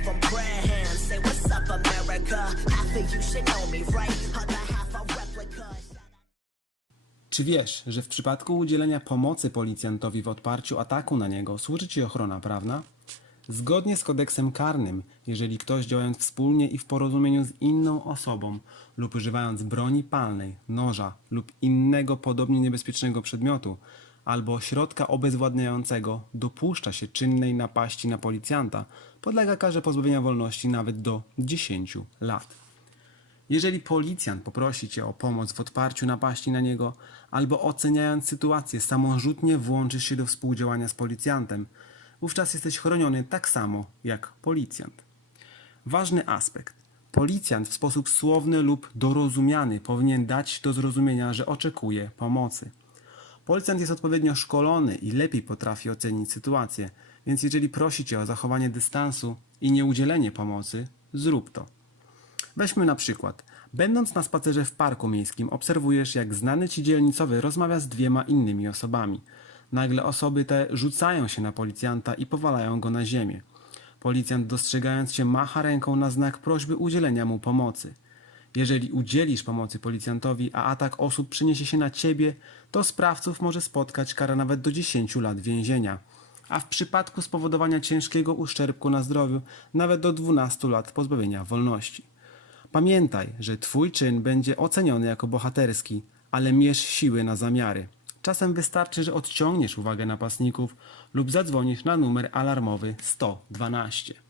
Say, What's up, America? You should know me, right? Half a replica. Czy wiesz, że w przypadku udzielenia pomocy policjantowi w odparciu ataku na niego służy ci ochrona prawna? Zgodnie z kodeksem karnym, jeżeli ktoś działając wspólnie i w porozumieniu z inną osobą lub używając broni palnej, noża lub innego podobnie niebezpiecznego przedmiotu albo środka obezwładniającego dopuszcza się czynnej napaści na policjanta, podlega karze pozbawienia wolności nawet do 10 lat. Jeżeli policjant poprosi cię o pomoc w odparciu napaści na niego, albo oceniając sytuację, samorzutnie włączysz się do współdziałania z policjantem, wówczas jesteś chroniony tak samo jak policjant. Ważny aspekt. Policjant w sposób słowny lub dorozumiany powinien dać do zrozumienia, że oczekuje pomocy. Policjant jest odpowiednio szkolony i lepiej potrafi ocenić sytuację, więc jeżeli prosi cię o zachowanie dystansu i nieudzielenie pomocy, zrób to. Weźmy na przykład. Będąc na spacerze w parku miejskim, obserwujesz, jak znany ci dzielnicowy rozmawia z dwiema innymi osobami. Nagle osoby te rzucają się na policjanta i powalają go na ziemię. Policjant, dostrzegając się, macha ręką na znak prośby udzielenia mu pomocy. Jeżeli udzielisz pomocy policjantowi, a atak osób przyniesie się na ciebie, to sprawców może spotkać kara nawet do 10 lat więzienia, a w przypadku spowodowania ciężkiego uszczerbku na zdrowiu nawet do 12 lat pozbawienia wolności. Pamiętaj, że Twój czyn będzie oceniony jako bohaterski, ale mierz siły na zamiary. Czasem wystarczy, że odciągniesz uwagę napastników lub zadzwonisz na numer alarmowy 112.